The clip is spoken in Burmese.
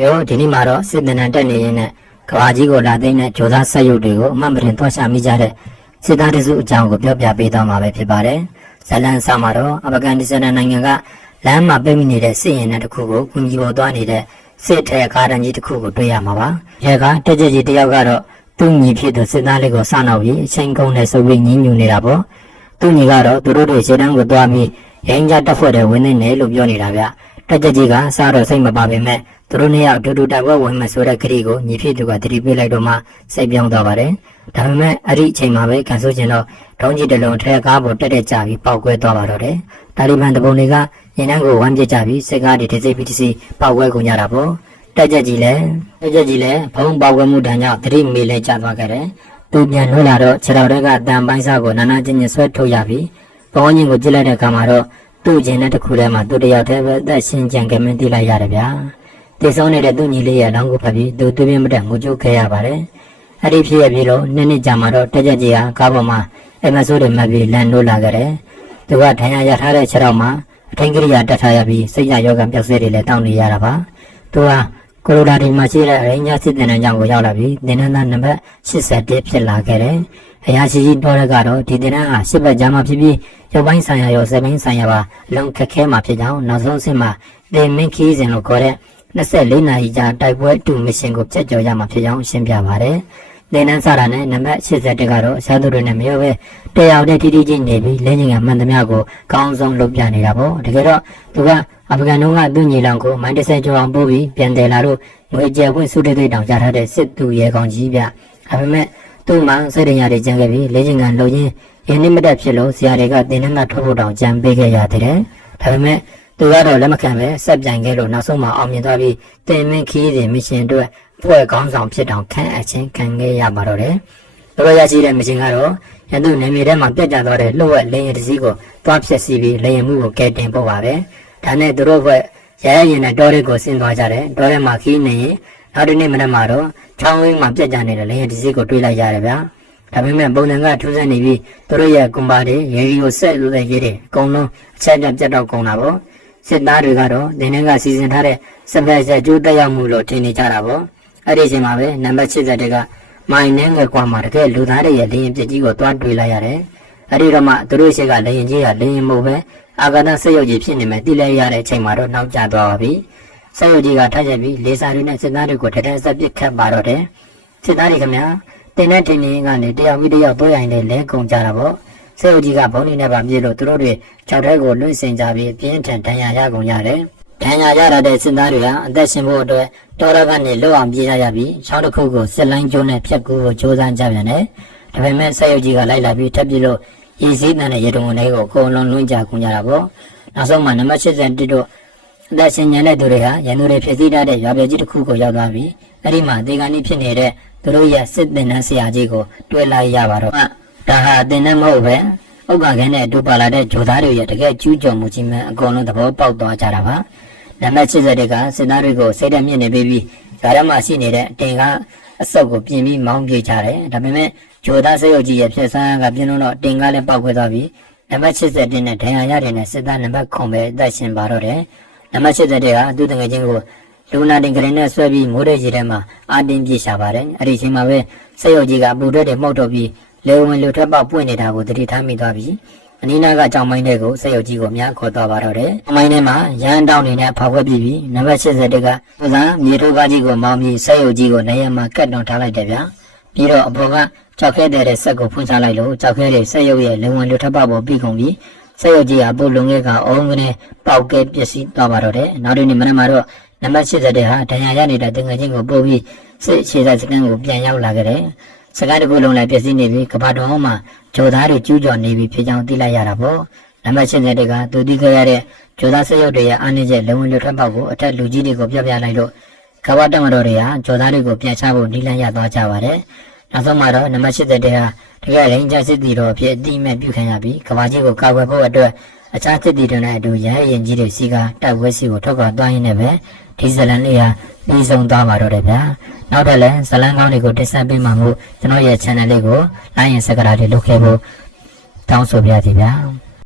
ပြောဒီနေ့မှာတော့စစ်တပ်နဲ့တက်နေရင်နဲ့ကဘာကြီးကိုလာသိမ်းတဲ့ဂျိုသားဆက်ရုပ်တွေကိုအမှတ်မတင်သွားရှာမိကြတဲ့စစ်သားတစုအကြောင်းကိုပြောပြပေးသွားမှာပဲဖြစ်ပါတယ်။ဇလန်ဆာမှာတော့အာဖဂန်နစ္စတန်နိုင်ငံကလမ်းမှာပိတ်မိနေတဲ့စစ်ရင်တဲ့တစ်ခုကိုကူညီပေါ်သွားနေတဲ့စစ်ထဲကားတန်းကြီးတစ်ခုကိုတွေ့ရမှာပါ။ရဲကတက်ကြကြီးတယောက်ကတော့သူ့ညီဖြစ်သူစစ်သားလေးကိုစနောက်ပြီးအချိန်ကုန်နဲ့ဆိုပြီးညှဉ်းညူနေတာပေါ့။သူ့ညီကတော့သူတို့တွေရှေ့တန်းကိုသွားပြီးရင်းကြတက်ဖွဲ့တဲ့ဝင်နေတယ်လို့ပြောနေတာဗျ။တက်ကြကြီးကစားတော့စိတ်မပါပေမဲ့သူတို့နှစ်ယောက်အတူတူတိုက်ပွဲဝင်မှဆိုတဲ့ခရီးကိုညီဖြစ်သူကတတိပေးလိုက်တော့မှစိတ်ပြောင်းသွားပါတယ်။ဒါပေမဲ့အဲ့ဒီအချိန်မှာပဲကန်ဆိုးကျင်တော့ဒုံးကြီးတစ်လုံးထဲကားပေါ်တက်ကြပြီးပောက်ကွဲသွားပါတော့တယ်။တာလီဘန်တပုံတွေကရင်နှန်းကိုဝမ်းပစ်ကြပြီးစစ်ကားတွေတစ်စိတ်ပြီးတစ်စိတ်ပောက်ကွဲကုန်ကြတာပေါ့။တက်ကြကြီးလည်းဘုံပောက်ကွဲမှုတန်းကြောင့်တတိမေလဲကျသွားခဲ့တယ်။သူပြန်လွှတ်လာတော့ခြေတော်တွေကတန်ပိုင်းစားကိုနာနာချင်းချင်းဆွဲထုတ်ရပြီးဘောင်းကြီးကိုကြည့်လိုက်တဲ့အခါမှာတော့သူ့ကျင်တဲ့တစ်ခုထဲမှာသူတယောက်တည်းပဲအသက်ရှင်ကြံခဲ့မင်းသိလိုက်ရတယ်ဗျာ။တည်ဆုံးနေတဲ့သူ့ညီလေးရဲ့လောင်းကိုဖတ်ပြီးသူတွေးပြမတတ်ငိုကြိုးခဲ့ရပါတယ်။အဲ့ဒီဖြစ်ရပြီးတော့နှစ်ကြာမှတော့တက်ကြကြီးဟာကားပေါ်မှာအမဆိုးတွေမှတ်ပြီးလန်နိုးလာခဲ့တယ်။သူကဒဏ်ရာရထားတဲ့ခြေထောက်မှာအထင်ကိရိယာတက်ထားရပြီးစိတ်ရယောဂပျောက်စေးတွေလည်းတောင်းနေရတာပါ။သူကကိုလိုရာဒီမှာရှိတဲ့အရင်းညာစစ်တင်တဲ့ကြောင့်ကိုရောက်လာပြီးတင်နန်းသားနံပါတ်81ဖြစ်လာခဲ့တယ်။အရာရှိကြီးတော်ရကတော့ဒီတင်နန်းဟာရှစ်ဘက်ကြားမှာဖြစ်ပြီးရုပ်ပိုင်းဆိုင်ရာရောစက်ပိုင်းဆိုင်ရာပါအလုံးခက်ခဲမှာဖြစ်ကြောင်းနောက်ဆုံးအဆင့်မှာဒေမင်းခီးစဉ်လို့ခေါ်တဲ့24နာရီကြာတိုက်ပွဲတူမရှင်ကိုဖျက်ကျော်ရမှာဖြစ်ကြောင်းရှင်းပြပါတယ်။တင်နန်းစတာနဲ့နံပါတ်81ကတော့ရှားသူတွေနဲ့မရောပဲတရားတဲ့တီတီချင်းနေပြီးလင်းချင်းကမှန်သမျှကိုကောင်းဆုံးလုပ်ပြနေတာပေါ့။တကယ်တော့သူကအာဖဂန်တို့ကသူ့ညီလောင်ကိုမိုင်း30ကျော်အောင်ပို့ပြီးပြန်တယ်လာတော့ငွေကြဲခွင့်စုတေးတေးတောင်ကြားထားတဲ့စစ်သူရဲကောင်ကြီးဗျ။ဒါပေမဲ့သူ့မှာစိတ်ဓာတ်တွေကျန်ခဲ့ပြီးလေ့ကျင့်ကန်လုပ်ရင်းရင်းနှီးမတက်ဖြစ်လို့ဆရာတွေကတင်နှန်းကထုတ်ဖို့တောင်ကြံပေးခဲ့ရသေးတယ်။ဒါပေမဲ့သူကတော့လက်မခံပဲဆက်ပြန်ခဲ့လို့နောက်ဆုံးမှာအောင်မြင်သွားပြီးတင်မင်းခီးစဉ်မရှင်အတွက်ဖွဲ့ခေါင်းဆောင်ဖြစ်တောင်ခန့်အချင်းခံခဲ့ရပါတော့တယ်။တော်ရရှိတဲ့မရှင်ကတော့ရန်သူနယ်မြေထဲမှာပြတ်ကျသွားတဲ့လှုပ်ဝက်လေရင်တစည်းကိုသွားဖြက်စီးပြီးလေရင်မှုကိုကဲတင်ပို့ပါပဲ။ဒါနဲ့သူတို့ဘက်ရရရင်နဲ့တော်ရဲကိုဆင်းသွားကြတယ်။တော်ရဲမှာခီးနေရင်နောက်တစ်နေ့မနက်မှာတော့ချောင်းဝင်းမှာပြတ်ကျနေတဲ့လေရင်တစည်းကိုတွေးလိုက်ရတယ်ဗျာ။ဒါပေမဲ့ပုံစံကထူးဆန်းနေပြီးသူတို့ရဲ့ကွန်ပါတွေရေဒီကိုဆက်လို့တဲ့ရေးတွေအကုန်လုံးအချက်ပြတ်တော့ကုန်တာပေါ့။စစ်သားတွေကတော့တင်းနှင်းကစီစဉ်ထားတဲ့စပယ်ဆက်ကျိုးတက်ရောက်မှုလို့ထင်နေကြတာပေါ့။အဲ့ဒီအချိန်မှာပဲနံပါတ်80ကမိုင်းနှင်းငယ်ကွာမှာတကယ်လူသားတွေရဲ့လေရင်ပြစ်ကြီးကိုတွားတွေးလိုက်ရတယ်။အဲ့ဒီတော့မှသူတို့ရှိကလေရင်ကြီးကလေရင်မို့ပဲအာဂါသဆက်ရုပ်ကြီးဖြစ်နေမယ်တိလဲရတဲ့အချိန်မှာတော့နောက်ကျသွားပါပြီ။ဆက်ရုပ်ကြီးကထားချက်ပြီးလေစာတွေနဲ့စစ်သားတွေကိုထထဆက်ပစ်ခတ်ပါတော့တယ်။စစ်သားတွေခင်ဗျာတင်တဲ့တင်နေကနေတယောက်ပြီးတယောက်တိုးရိုင်းနဲ့လဲကုန်ကြတာပေါ့။ဆက်ရုပ်ကြီးကဘုံနေနဲ့ပါမြေလို့သူတို့တွေခြောက်ထဲကိုလွင့်စင်ကြပြီးပြင်းထန်ဒဏ်ရာရကုန်ရတယ်။ဒဏ်ရာရတဲ့စစ်သားတွေကအသက်ရှင်ဖို့အတွက်တော်ရကနေလွတ်အောင်ပြေးရပြီးချောင်းတစ်ခုကိုစစ်လိုင်းကျိုးနဲ့ဖြတ်ကူကိုစူးစမ်းကြပြန်တယ်။ဒါပေမဲ့ဆက်ရုပ်ကြီးကလိုက်လာပြီးထပ်ပြီးလို့ရည်စည်းတန်တဲ့ရေတုံတွေကိုအကုန်လုံးလွှင့်ကြကုန်ကြတာပေါ့။နောက်ဆုံးမှာနံပါတ်81တို့အသက်ရှင်နေတဲ့သူတွေဟာရန်သူတွေဖြစ်စည်းထားတဲ့ရွာပြည်ကြီးတစ်ခုကိုရောက်သွားပြီးအဲ့ဒီမှာဒေဂာနီဖြစ်နေတဲ့သူတို့ရဲ့စစ်တင်နှန်းဆရာကြီးကိုတွေ့လိုက်ရပါတော့။ဒါဟာတင်နှန်းမဟုတ်ပဲဥက္ကခဲနဲ့အတူပါလာတဲ့ဂျိုသားတွေရဲ့တကယ်ကျူးကျော်မှုကြီးမှန်အကုန်လုံးသဘောပေါက်သွားကြတာပါ။နံပါတ်80ကစစ်သားတွေကိုစိတ်ဓာတ်မြင့်နေပြီးဇာတ်မှာရှိနေတဲ့တင်ကအဆုတ်ကိုပြင်ပြီးမောင်းပြေးကြတယ်။ဒါပေမဲ့ဂျိုသားစရုပ်ကြီးရဲ့ဖြစ်စားကပြင်းလို့တော့တင်ကလည်းပောက်ခွဲသွားပြီးနံပါတ်80နဲ့ဒဏ်ရာရတဲ့နဲ့စစ်သားနံပါတ်9ပဲအသက်ရှင်ပါတော့တယ်။နံပါတ်80ကသူ့တငယ်ချင်းကိုလူနာတင်ကလေးနဲ့ဆွဲပြီးမိုးတဲ့ရေထဲမှာအာတင်ပြေးရှာပါတယ်။အဲ့ဒီအချိန်မှာပဲစရုပ်ကြီးကအပူတွက်တွေမှုတ်တော့ပြီးလေဝင်လူထွက်ပေါက်ပွင့်နေတာကိုတတိထားမိသွားပြီးအနီးနားကကြောင်မိုင်းတွေကိုစရုပ်ကြီးကိုများခေါ်သွားပါတော့တယ်။မိုင်းထဲမှာရန်တောင်းနေတဲ့ဖောက်ခွက်ပြီးနံပါတ်80ကပဇာမြေထိုးကားကြီးကိုမောင်းပြီးစရုပ်ကြီးကိုနေရာမှာကတ်တောင်ထားလိုက်တယ်ဗျာ။ပြီးတော့အပေါ်ကကြောက်ခဲတဲ့ဆက်ကိုဖွင့်ချလိုက်လို့ကြောက်ခဲတဲ့စရုပ်ရဲ့လေဝင်လူထွက်ပေါက်ပေါ်ပြီးကုန်ပြီးစရုပ်ကြီးကပို့လုံငယ်ကအုံးကနေပေါက်ကဲပစ္စည်းသွားပါတော့တယ်။နောက်တစ်နေ့မနက်မှာတော့နံပါတ်80ဟာဒဏ်ရာရနေတဲ့တင်ငယ်ချင်းကိုပို့ပြီးစစ်အခြေစိုက်စကန်ကိုပြန်ရောက်လာခဲ့တယ်။စကားတကူလုံးလည်းပျက်စီးနေပြီးကဘာတော်မှာဂျိုသားတွေကျူးကျော်နေပြီဖြစ်ကြောင်းသိလိုက်ရတာပေါ့။နံပါတ်80ကသူသိခဲ့ရတဲ့ဂျိုသားစရုပ်တွေရဲ့အားနည်းချက်လုံဝင်လွတ်ထွက်ပေါက်ကိုအထက်လူကြီးတွေကိုပြောပြလိုက်လို့ကဘာတက်မတော်တွေဟာဂျိုသားတွေကိုပြန်ချဖို့နီးလန်းရသွားကြပါတယ်။နောက်ဆုံးမှာတော့နံပါတ်80တကယ်ရင်းချစစ်တီတော်ဖြစ်အတိအမဲ့ပြုခံရပြီးကဘာကြီးကိုကာကွယ်ဖို့အတွက်အခြားစစ်တီတွေနဲ့အတူရဟရင်ကြီးတွေစီကတိုက်ပွဲစီကိုထုတ်ခွာသွားရင်းနဲ့ပဲဒီဇလန်လေးဟာပြီးဆုံးသွားပါတော့တယ်ဗျာ။နောက်ထပ်လည်းဇလန်ကောင်းတွေကိုတင်ဆက်ပေးမှာမို့ကျွန်တော်ရဲ့ channel လေးကို like and subscribe လုပ်ခဲ့ဖို့တောင်းဆိုပါရစေဗျာ။